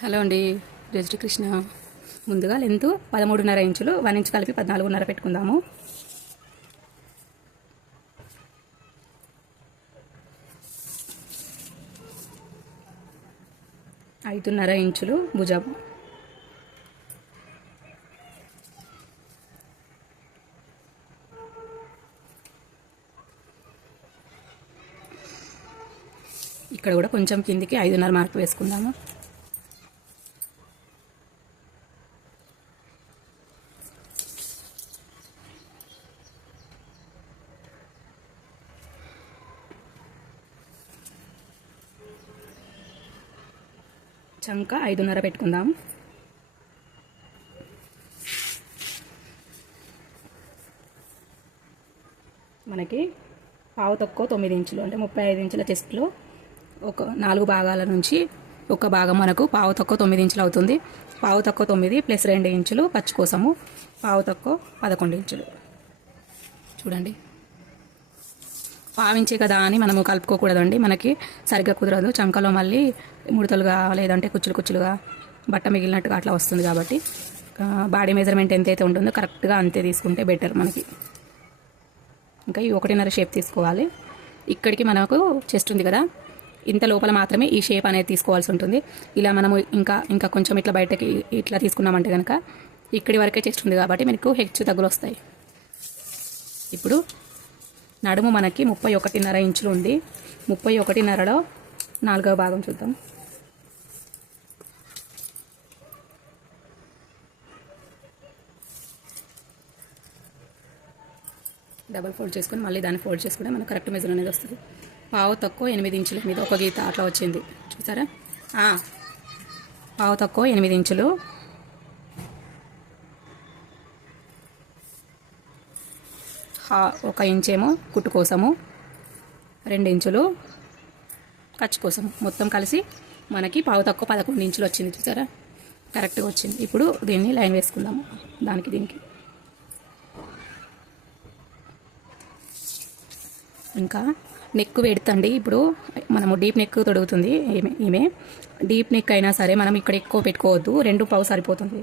Hello అండి, జై శ్రీకృష్ణ. ముందుగా లెంత్ 13.5 ఇంచులు, 1 ఇంచు కలిపి 14.5 పెట్టుకుందాము. ఐదున్నర ఇంచులు భుజం, ఇక్కడ కూడా కొంచెం కిందికి 5.5 మార్క్ వేసుకుందాము. చంక 5.5 పెట్టుకుందాం. మనకి పావు తక్కువ 9 ఇంచులు అంటే 35 ఇంచుల చెస్ట్లో ఒక 4 భాగాల నుంచి ఒక భాగం మనకు పావు తక్కువ 9 ఇంచులు అవుతుంది. పావు తక్కువ 9 ప్లస్ 2 ఇంచులు ఖర్చు కోసము పావు తక్కువ 11 ఇంచులు. చూడండి, పావించే కదా అని మనము కలుపుకోకూడదండి, మనకి సరిగ్గా కుదరదు. చంకలో మళ్ళీ ముడతలుగా లేదంటే కుచ్చులుగా బట్ట మిగిలినట్టుగా అట్లా వస్తుంది. కాబట్టి బాడీ మెజర్మెంట్ ఎంతైతే ఉంటుందో కరెక్ట్గా అంతే తీసుకుంటే బెటర్ మనకి. ఇంకా ఈ 1.5 షేప్ తీసుకోవాలి. ఇక్కడికి మనకు చెస్ట్ ఉంది కదా, ఇంత లోపల మాత్రమే ఈ షేప్ అనేది తీసుకోవాల్సి ఉంటుంది. ఇలా మనము ఇంకా కొంచెం ఇట్లా బయటకి ఇట్లా తీసుకున్నామంటే కనుక ఇక్కడి వరకే చెస్ట్ ఉంది కాబట్టి మనకు హెచ్చు తగ్గులు వస్తాయి. ఇప్పుడు నడుము మనకి 31.5 ఇంచులు ఉంది. 31.5లో 4వ భాగం చూద్దాం. డబల్ ఫోల్డ్ చేసుకొని మళ్ళీ దాన్ని ఫోల్డ్ చేసుకుంటే మనకు కరెక్ట్ మెజర్ అనేది వస్తుంది. పావు తక్కువ 8 ఇంచుల మీద ఒక గీత అట్లా వచ్చింది, చూసారా? పావు తక్కువ 8 ఇంచులు, ఒక ఇంచేమో కుట్టు కోసము, 2 ఇంచులు ఖర్చు కోసము, మొత్తం కలిసి మనకి పావు తక్కువ 11 ఇంచులు వచ్చింది. చూసారా, కరెక్ట్గా వచ్చింది. ఇప్పుడు దీన్ని లైన్ వేసుకుందాము. దీనికి ఇంకా నెక్ పెడుతండి. ఇప్పుడు మనము డీప్ నెక్ తొడుగుతుంది ఈమె. డీప్ నెక్ అయినా సరే మనం ఇక్కడ ఎక్కువ పెట్టుకోవద్దు, 2 పావు సరిపోతుంది.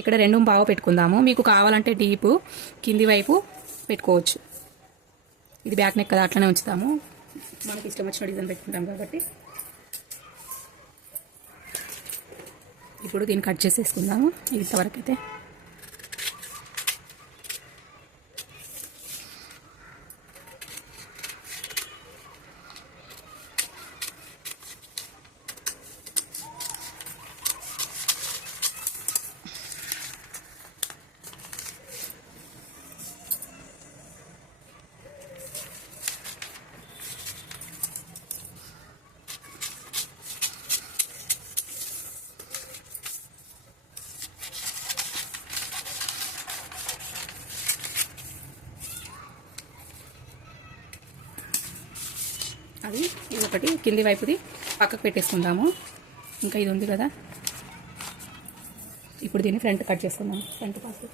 ఇక్కడ 2 పావు పెట్టుకుందాము. మీకు కావాలంటే డీప్ కింది వైపు పెట్టుకోవచ్చు. ఇది బ్యాక్ నెక్ కదా, అట్లనే ఉంచుతాము. మనకి ఇష్టం వచ్చిన డిజైన్ పెట్టుకుంటాం కాబట్టి ఇప్పుడు దీన్ని కట్ చేసేసుకుందాము. ఇంతవరకు అయితే ఇది ఒకటి కింది వైపుది పక్కకు పెట్టేసుకుందాము. ఇంకా ఇది ఉంది కదా, ఇప్పుడు దీన్ని ఫ్రంట్ కట్ చేసుకుందాము. Front part